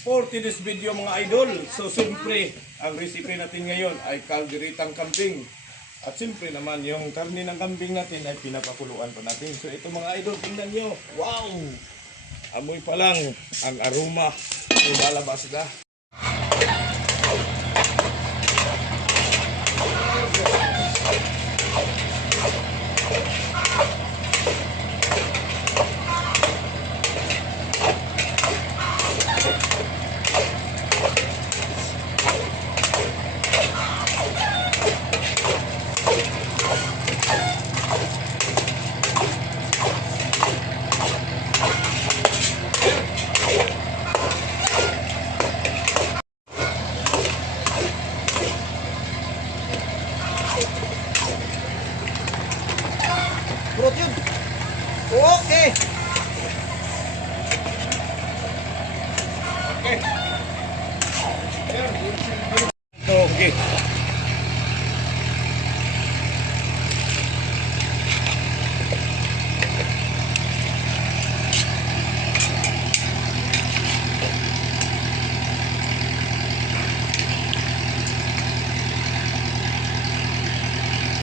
for today's video mga idol. So siyempre, ang recipe natin ngayon ay kalderitang kambing. At siyempre naman, yung karne ng kambing natin ay pinapakuluan pa natin. So ito mga idol, tingnan nyo. Wow! Amoy pa lang ang aroma. Lumalabas na. Purot yun. Okay. Okay.